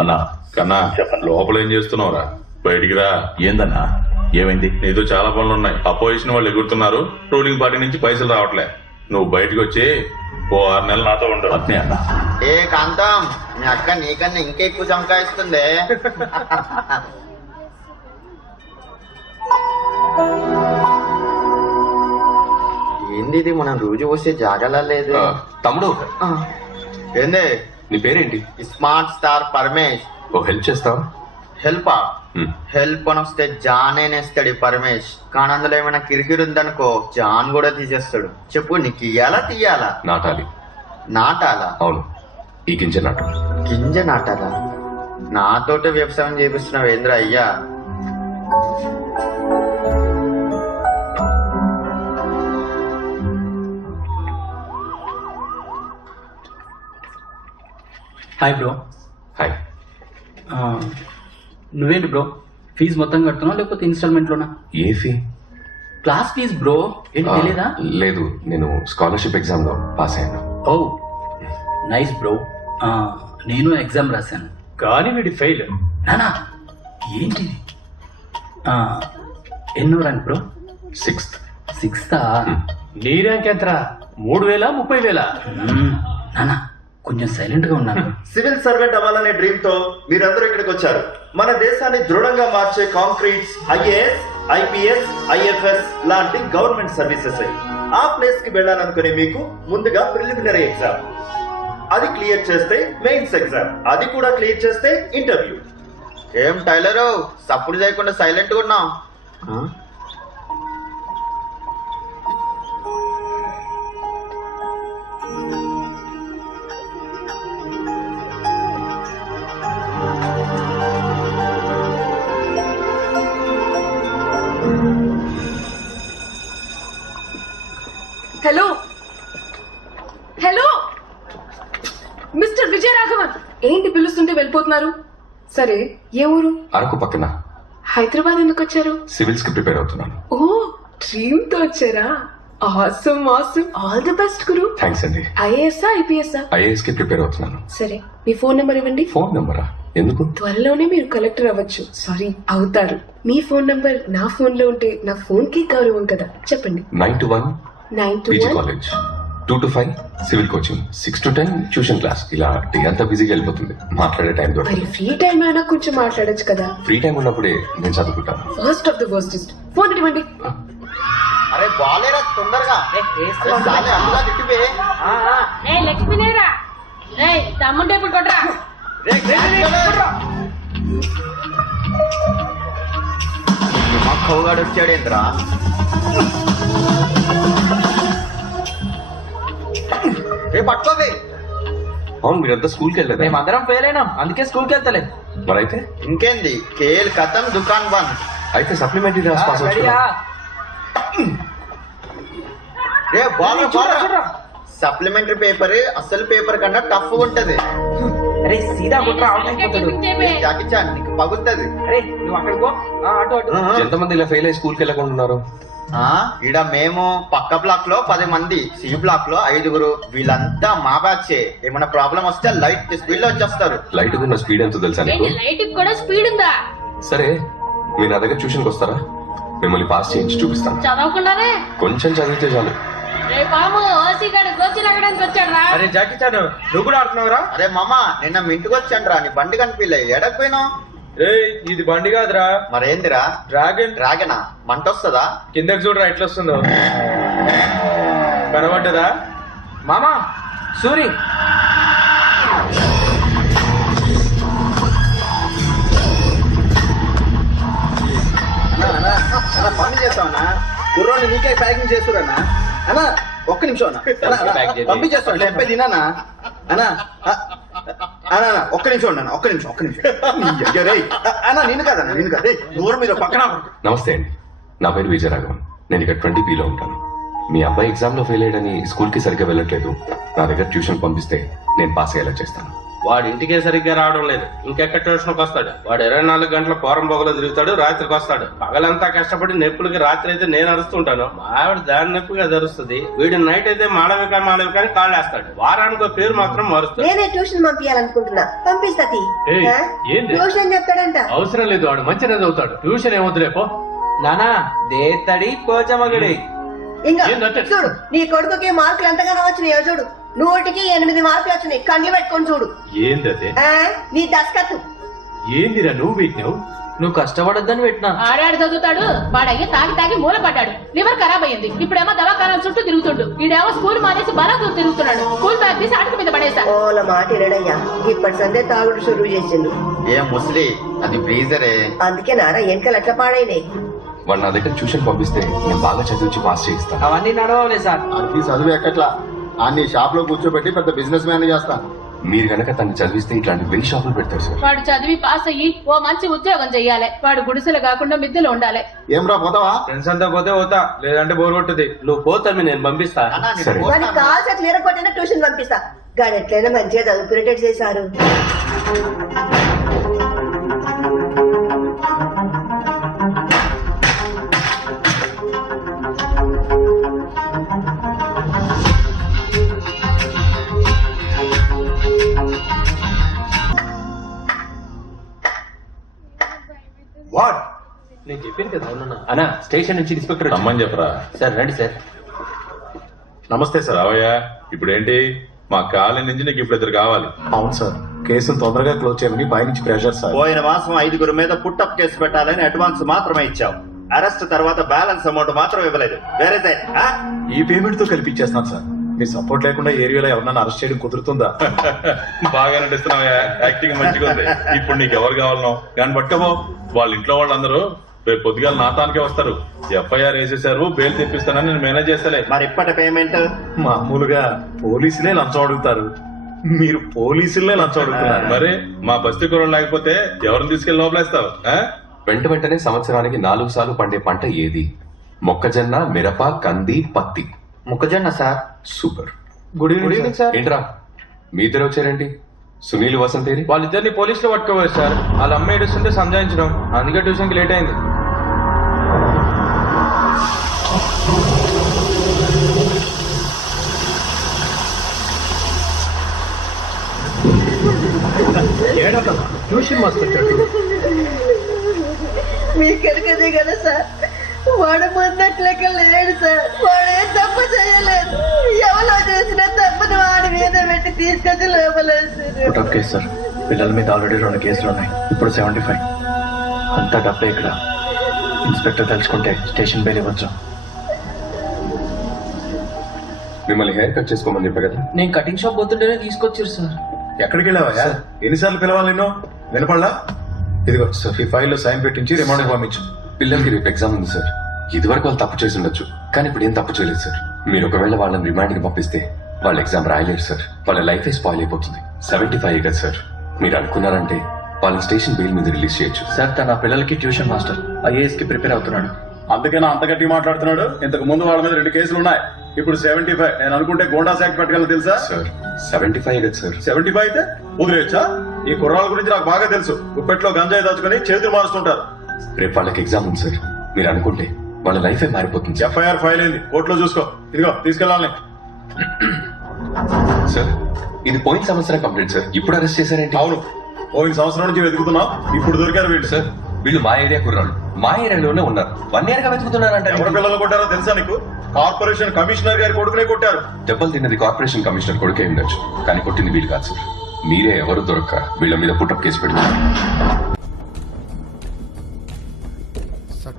అన్నా కన్నా లోపల ఏం చేస్తున్నావురా? బయటికి రా. ఏందన్నా ఏమైంది? నీతో చాలా పనులు ఉన్నాయి. అపోజిషన్ వాళ్ళు ఎగురుతున్నారు, రూలింగ్ పార్టీ నుంచి పైసలు రావట్లే. నువ్వు బయటకు వచ్చి ఓ 6 నెలలు నాతో ఉండు. అట్నే అన్నా. ఏ కాంతం, మీ అక్క నీకన్నా ఇంకా ఎక్కువ చమకాయిస్తుంది. ఏంది ఇది, మనం రోజు వస్తే జాగలా లేదు. తమ్ముడు ఏంది? నీ పేరేంటి? Smart star Paramesh. ఓ హెల్ప్ చేస్తావా? హెల్పా? హెల్ప్ అని వస్తే జాన్ నేస్తాడు పరమేష్. కానీ అందులో ఏమైనా కిరికిరి ఉందనుకో జాన్ కూడా తీసేస్తాడు. చెప్పు, నీకు ఇయ్యాలా తీయాలా? నాటాలి. నాటాలా? అవును, ఈ గింజ నాటు. గింజ నాటాలా? నాతోటే వ్యవసాయం చేపిస్తున్నావు ఏంద్ర అయ్యా? Hi bro. హాయ్. నువ్వేంటి బ్రో, ఫీజు మొత్తం కడుతున్నావు లేకపోతే ఇన్స్టాల్మెంట్ లోనా? ఏ ఫీ? క్లాస్ ఫీజు బ్రో, ఏంటి తెలీదా? లేదు, నేను స్కాలర్షిప్ ఎగ్జామ్ లో పాస్ అయ్యాను. ఓ నైస్ బ్రో. నేను ఎగ్జామ్ రాశాను కానీ వీడి ఫెయిల్. నానా ఏంటి? ఎన్నో ర్యాంక్ బ్రో? 6th. 6th? నీ ర్యాంక్ ఎంతరా? 3,000 30,000? నానా కొంచెం సైలెంట్ గా ఉన్నాను. సివిల్ సర్వెంట్ అవ్వాలనే డ్రీమ్ తో మీరందరూ ఇక్కడికి వచ్చారు. మన దేశాన్ని దృఢంగా మార్చే కాంక్రీట్స్ ఐఏఎస్, ఐపీఎస్, ఐఎఫ్ఎస్ లాంటి గవర్నమెంట్ సర్వీసెస్. ఆ ప్లేస్ కి వెళ్ళాలనుకునే మీకు ముందుగా ప్రిలిమినరీ ఎగ్జామ్, అది క్లియర్ చేస్తే మెయిన్స్ ఎగ్జామ్, అది కూడా క్లియర్ చేస్తే ఇంటర్వ్యూ. ఏం టైలరు, సప్పుడు చేయకుండా సైలెంట్ గా ఉన్నావు? హలో హలో మిస్టర్ విజయరాఘవన్, ఏంటి పిలుస్తుంటే వెళ్ళిపోతున్నారు? సరే, ఏ ఊరు? అరకు పక్కన. హైదరాబాద్ ఎందుకు వచ్చారు? సివిల్స్ కి ప్రిపేర్ అవుతున్నాను. ఓ, డ్రీమ్ తో వచ్చారా? Awesome awesome, all the best Guru. Thanks అండి. ఐఏఎస్ఆ ఐపీఎస్ఆ? ఐఏఎస్ కి ప్రిపేర్ అవుతున్నాను. సరే, మీ ఫోన్ నెంబర్ ఇవ్వండి. ఫోన్ నెంబరా? ఎందుకు? త్వరలోనే మీరు కలెక్టర్ అవ్వచ్చు. సారీ, అవుతారు. మీ ఫోన్ నంబర్ నా ఫోన్ లో ఉంటే నా ఫోన్ కి గౌరవం కదా. చెప్పండి. 9 to 1 PG 921. College, 2 to 5 civil coaching, 6 to 10 tuition class. ఇలా డే అంతా బిజీగా వెళ్ళిపోతుంది, మాట్లాడే టైం మరి దొరకదు. ఫ్రీ టైం అయినా కొంచెం మాట్లాడొచ్చు కదా. ఫ్రీ టైం ఉన్నప్పుడే నేను చదువుకుంటాను. First of the worstest. Phone ఇవ్వండి. అరే బాలేరా, తొందరగా. అరే చాలే, అందుగా తిట్టిపే. లక్ష్మీనేరా తమ్ముంటే ఇప్పుడు కొట్రా. మా కౌగాడు వచ్చాడేంద్రా? రే పట్టుకోవే. అవును, మీరంతా స్కూల్కి వెళ్ళలేదు. మేమందరం ఫెయిల్ అయినాం, అందుకే స్కూల్కి వెళ్తలేదు. మరైతే ఇంకేంది, కేల్ కథం దుకాన్ బంద్. అయితే సప్లిమెంటరీ రాసి పాస్ అవుతున్నా. రే బాగా సప్లిమెంటరీ పేపర్ అసలు పేపర్ కన్నా టఫ్ ఉంటది. అరే సీదా కొట్రా, అవుట్ అయిపోతాడు. జాకీ చాన్, నీకు పగుతుంది. అరే నువ్వు అక్కడికి పో, అటు అటు. ఎంతమంది ఇలా ఫెయిల్ అయ్యి స్కూల్కి వెళ్ళకుండా ఉన్నారు? ఈడ మేము పక్క బ్లాక్ లో 10 మంది, సి బ్లాక్ లో 5. వీళ్ళంతా మా బ్యాచే. ఏమైనా ప్రాబ్లం వస్తే లైట్ స్పీడ్ లో వచ్చేస్తారు. లైట్ ఉన్న స్పీడ్ ఎంతో తెలుసా నీకు? లైట్ కూడా స్పీడ్ ఉందా? సరే, మీరు నా దగ్గర ట్యూషన్కి వస్తారా? మిమ్మల్ని పాస్ చేయించి చూపిస్తాను. చదవకుండానే కొంచెం చదివితే చాలు. రేపాము ఓసీ గారు గోచి లాగడానికి వచ్చాడు రా. అరే జాకీ చాను, నువ్వు కూడా ఆడుతున్నావురా? అరే మామ, నిన్న మీ ఇంటికి వచ్చాను రా, నీ బండి కనిపించలే, ఎడకపోయినావు? ఇది బండి కాదురా, మరేందిరా? డ్రాగన్. డ్రాగనా? మంట వస్తుందా? కిందకి చూడరా ఎట్లా వస్తుందో. కనబడ్డదా మామా? సూరి పని చేస్తావన్నా? కుర్రోని నీకే ప్యాకింగ్ చేస్తున్నా అన్నా. ఒక్క నిమిషం అన్న, పంపించేస్తాను. చెప్పే తినా అన్నా. అన్నా ఒక్క నిమిషం అన్న, ఒక్క నిమిషం. అన్నా నేను కాదన్నా, నేను కాదు. దూరం మీరు పక్కన. నమస్తే అండి, నా పేరు విజయరాఘవన్. నేను ఇక్కడ 20Bలో ఉంటాను. మీ అబ్బాయి ఎగ్జామ్ లో ఫెయిల్ అయ్యాడని స్కూల్ కి సరిగ్గా వెళ్ళట్లేదు. నా దగ్గర ట్యూషన్ పంపిస్తే నేను పాస్ అయ్యేలా చేస్తాను. వాడు ఇంటికే సరిగ్గా రావడం లేదు. ఇంకెక్కడ ట్యూషన్కి వస్తాడు? వాడు 24 గంటల పోరం పొగలో తిరుగుతాడు, రాత్రికి వస్తాడు. పగలంతా కష్టపడి నొప్పులకి రాత్రి అయితే నేను అరుస్తుంటాను, మా ఆవిడ దాని నొప్పిగా అరుస్తుంది. వీడి నైట్ అయితే మాడవిక మాడవిక కాళ్ళు వేస్తాడు. వారానికి పేరు మాత్రం మారుస్తాడు. నేనే ట్యూషన్ పంపించాలనుకుంటున్నా, పంపిస్తా. ఏయ్, ఏంది? ట్యూషన్ చెప్తాడంట. అవసరం లేదు, వాడు మంచిగా చదువుతాడు. ట్యూషన్ ఏమొద్దులేపో. నానా దేత్తడి పోచమగడి. ఇంకా ఏందంటే? చూడు, నీ కొడుకుకి మార్కులు ఎంతగానో వచ్చినాయో చూడు. 100కి 8 మార్కులు వచ్చినాయి. కళ్ళు పెట్టుకొని చూడు. ఏంది అదే? నీ దస్కత్తు. ఏందిరా నువ్వు పెట్టినావు? నువ్వు కష్టపడొద్దని పెట్టినా. ఆడాడు చదువుతాడు, వాడయ్య తాగి తాగి మూల పడ్డాడు. లివర్ ఖరాబ్ అయ్యింది. ఇప్పుడేమో దవాఖానాల చుట్టూ తిరుగుతుండు. ఈడేమో స్కూల్ మానేసి బలాదూరు తిరుగుతున్నాడు. స్కూల్ బ్యాగ్ తీసి అటుకు మీద పడేశా. ఓల మాట వినడయ్యా, ఇప్పటి సందే తాగుడు షురువు చేసిండు. ఏ ముసలి, అది బ్రీజరే. అందుకే నారా ఎంకలు అట్లా పాడైనాయి. వాడు నా దగ్గర ట్యూషన్ పంపిస్తే నేను బాగా చదివించి పాస్ చేయిస్తాను. అవన్నీ నడవలే సార్. అది చదువు ఎక్కట్లా అన్ని షాప్ లో కూర్చోబెట్టి పెద్ద బిజినెస్ మ్యాన్ చేస్తా. మీరు కనుక తను చదివిస్తే ఇట్లాంటి వెయ్యి షాపులు పెడతారు సార్. వాడు చదివి పాస్ అయ్యి ఓ మంచి ఉద్యోగం చెయ్యాలి. వాడు గుడిసెలు కాకుండా మిద్దెలు ఉండాలి. ఏం రా పోతావా? ఫ్రెండ్స్ అంతా పోతే పోతా, లేదంటే బోర్ కొట్టుది. నువ్వు పోతామి, నేను పంపిస్తా. సరే. వాడికి కాల్సి అట్లా ఎరగొట్టినా ట్యూషన్ పంపిస్తా. గాని ఎట్లయినా మంచిగా చదువుకునేటట్టు చేశారు. వాట్? నేను చెప్పాను కదా అవునన్నా. అన్నా, స్టేషన్ నుంచి ఇన్స్పెక్టర్ వచ్చాడు. రమ్మని చెప్పరా. సార్ రండి సార్. నమస్తే సార్. రావయ్యా. ఇప్పుడేంటి, మా కాలేజ్ నుంచి నీకు ఇప్పుడు 2 కావాలి. అవును సార్, కేసును తొందరగా క్లోజ్ చేయమని పై నుంచి ప్రెషర్ సార్. పోయిన మాసం 5 మీద పుట్టప్ కేసు పెట్టాలని అడ్వాన్స్ మాత్రమే ఇచ్చావు. అరెస్ట్ తర్వాత బ్యాలెన్స్ అమౌంట్ మాత్రం ఇవ్వలేదు. వేరేదే ఈ పేమెంట్ తో కల్పించేస్తాను సార్. మీ సపోర్ట్ లేకుండా ఏరియాలో ఎవరన్నా అరెస్ట్ చేయడం కుదురుతుందా? బాగా నటిస్తున్నావయ్యా, యాక్టింగ్ మంచిగా ఉంది. ఇప్పుడు నీకు ఎవరు కావాలనో కానీ పట్టుకోబో. వాళ్ళ ఇంట్లో వాళ్ళందరూ రేపు పొద్దుగాల నాతానికే వస్తారు. ఎఫ్ఐఆర్ వేసేసారు, బెయిల్ తెప్పిస్తానని నేను మేనేజ్ చేస్తలే. మరి ఇప్పటి పేమెంట్? మామూలుగా పోలీసులే లంచం అడుగుతారు, మీరు పోలీసులే లంచం అడుగుతున్నారు. మరి మా బస్తీ కూరలు లేకపోతే ఎవరిని తీసుకెళ్లి లోపలేస్తావు? వెంటనే సంవత్సరానికి 4 సార్లు పండే పంట ఏది? మొక్కజొన్న, మిరప, కంది, పత్తి. మొక్కజొన్న sir. Super. Good evening sir. ఏంట్రా మీ ఇద్దరు వచ్చారేంటి? సునీల్, వసంతేరి? వాళ్ళిద్దరిని పోలీసులు పట్టుకోవాలి సార్. వాళ్ళ అమ్మ ఏడుస్తుంటే సంజాయించడం, అందుకే ట్యూషన్ కి లేట్ అయింది. ట్యూషన్ మాస్టర్ వచ్చాడు. మీకెరకదే కదా సార్, వాడు ముందట్లెక్క లేడు సార్. వాడే తప్పు చేయలేదు. ఎవరో చేసిన తప్పుని వాడి మీద పెట్టి తీసుకొచ్చి లోపలేస్తారు. కేసు సార్, పిల్లల మీద ఆల్రెడీ 2 కేసులు ఉన్నాయి. ఇప్పుడు 75. అంతా డబ్బే ఇక్కడ. ఇన్స్పెక్టర్ తెలుసుకుంటే స్టేషన్ బెయిల్ ఇవ్వచ్చు. మిమ్మల్ని హెయిర్ కట్ చేసుకోమని చెప్పా కదా. నేను కటింగ్ షాప్ పోతుంటేనే తీసుకొచ్చారు సార్. ఎక్కడికి వెళ్ళావా? ఎన్నిసార్లు పిలవాలి నిన్ను? వినపడలా? ఇదిగో సార్, ఈ ఫైల్లో సైన్ పెట్టించి రిమాండ్ పంపించు. పిల్లలకి రేపు ఎగ్జామ్ ఉంది సార్. ఇదివరకు వాళ్ళు తప్పు చేసి ఉండొచ్చు, కానీ ఇప్పుడు ఏం తప్పు చేయలేదు సార్. మీరు ఒకవేళ వాళ్ళని రిమాండ్ కి పంపిస్తే వాళ్ళు ఎగ్జామ్ రాయలేరు సార్. వాళ్ళ లైఫ్ స్పాయిల్ అయిపోతుంది. 75 కదా సార్. మీరు అనుకున్నారంటే వాళ్ళని స్టేషన్ బెయిల్ మీద రిలీజ్ చేయొచ్చు సార్. తన పిల్లలకి ట్యూషన్ మాస్టర్, IAS కి ప్రిపేర్ అవుతున్నాడు. అందుకేనా అంత గట్టి మాట్లాడుతున్నాడు. ఇంతకు ముందు వాళ్ళ మీద 2 కేసులు ఉన్నాయి. ఇప్పుడు 75. నేను అనుకుంటే గోండాస్ యాక్ట్ పెట్టగలను తెలుసా సార్. 75 కదా సార్. 75 అయితే వదిలేయచ్చా? ఈ కుర్రాళ్ళ గురించి నాకు బాగా తెలుసు. గుప్పెట్లో గంజాయి దాచుకుని చేతులు మారుస్తుంటారు. రేపు వాళ్ళకి ఎగ్జామ్ ఉంది సార్. మీరు అనుకుంటే వాళ్ళ లైఫే మారిపోతుంది సార్. FIR ఫైల్ అయింది, కోర్టులో చూసుకో. ఇదిగో తీసుకెళ్ళాలి సార్. ఇది పోయిన సంవత్సరం కంప్లీట్ సార్. ఇప్పుడు అరెస్ట్ చేశారేంటి? అవును, పోయిన సంవత్సరం నుంచి వెతుకుతున్నాం. ఇప్పుడు దొరికారు వీళ్ళు. సార్, వీళ్ళు మా ఏరియా కుర్రాళ్ళు. మా ఏరియాలోనే ఉన్నారు. 1 year గా వెతుకుతున్నారంట. ఎవరి పిల్లలు కొట్టారో తెలుసా నీకు? కార్పొరేషన్ కమిషనర్ గారి కొడుకునే కొట్టారు. దెబ్బలు తిన్నది కార్పొరేషన్ కమిషనర్ కొడుకే ఉండొచ్చు, కానీ కొట్టింది వీళ్ళు కాదు సార్. మీరే ఎవరు దొరక్క వీళ్ళ మీద పుట్టప్ కేసు పెడుతున్నారు.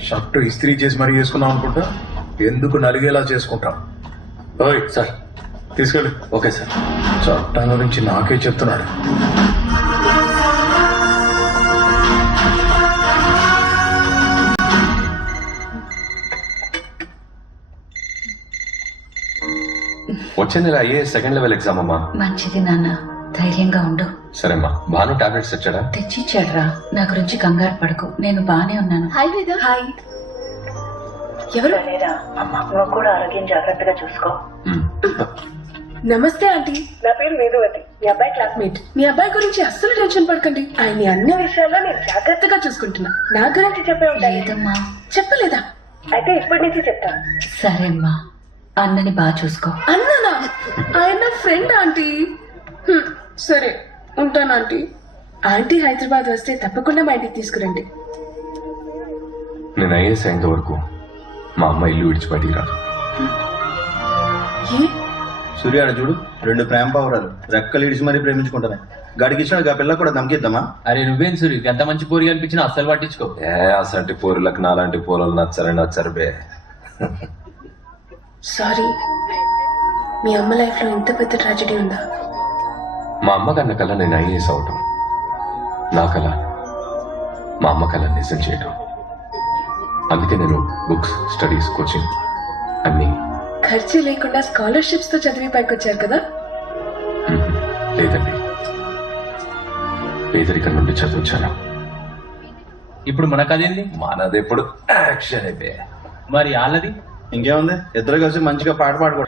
షర్టు ఇస్త్రీ చేసి మరీ వేసుకున్నాం అనుకుంటా. ఎందుకు నలిగేలా చేసుకుంటాం? ఓయ్ సార్, తీసుకెళ్ళి. Okay sir. చట్టం గురించి నాకే చెప్తున్నాడు. వచ్చే నెల IAS సెకండ్ లెవెల్ ఎగ్జామ్ అమ్మా. మంచిది నాన్న, ధైర్యంగా ఉండు. సరేమ్మా. భాను టాబ్లెట్స్ తెచ్చాడా? తెచ్చిచ్చాడ్రా. నా గురించి కంగారు పడకు, నేను బానే ఉన్నాను. హాయ్ వేద. హాయ్. ఎవరు? నువ్వు కూడా ఆరోగ్యం జాగ్రత్తగా చూసుకో. నమస్తే ఆంటీ, నా పేరు వేదవతి, మీ అబ్బాయి క్లాస్మేట్. మీ అబ్బాయి గురించి అస్సలు టెన్షన్ పడకండి. ఆయన అన్ని విషయాల్లో నేను జాగ్రత్తగా చూసుకుంటున్నా. నా గురించి చెప్పే ఉంటాయి. లేదమ్మా. చెప్పలేదా? అయితే ఇప్పటి నుంచి చెప్తాను. సరే అమ్మా, అన్నని బాగా చూసుకో. అన్నానా? ఆయన ఫ్రెండ్ ఆంటీ. సరే ఉంటాను ఆంటీ. ఆంటీ హైదరాబాద్ వస్తే తప్పకుండా మా ఇంటికి తీసుకురండి. నేను ఐఏఎస్ అయ్యేంత వరకు మా అమ్మ ఇల్లు విడిచి బయటికి రాదు. ఏ? సూర్య ఆడ చూడు, 2 ప్రేమ పావురాలు రెక్కలు ఇడిచి మరీ ప్రేమించుకుంటానే. గడికి ఇచ్చిన పిల్ల కూడా దమ్కిద్దామా? అరే నువ్వేం సూర్యు, ఎంత మంచి పోరి అనిపించినా అస్సలు పట్టించుకో. అసంటి పోరులకు నాలాంటి పోరలు నచ్చరు బే. సారీ, మీ అమ్మ లైఫ్ లో ఇంత పెద్ద ట్రాజెడీ ఉందా? మా అమ్మ కన్న కళ నేను ఐఏఎస్ అవటం, నా కళ మా అమ్మ కళ నిజం చేయటం. అందుకే నేను బుక్స్, స్టడీస్, కోచింగ్ అన్నీ. ఖర్చు లేకుండా స్కాలర్షిప్స్ తో చదివి పైకొచ్చారు కదా? లేదండి, పేదరికం నుండి చదివించాను. ఇప్పుడు మనకదేంది? మనదెప్పుడు యాక్షన్ అయిపోయా. మరి వాళ్ళది ఇంకేముంది, ఇద్దరు కలిసి మంచిగా పాట పాడుకో.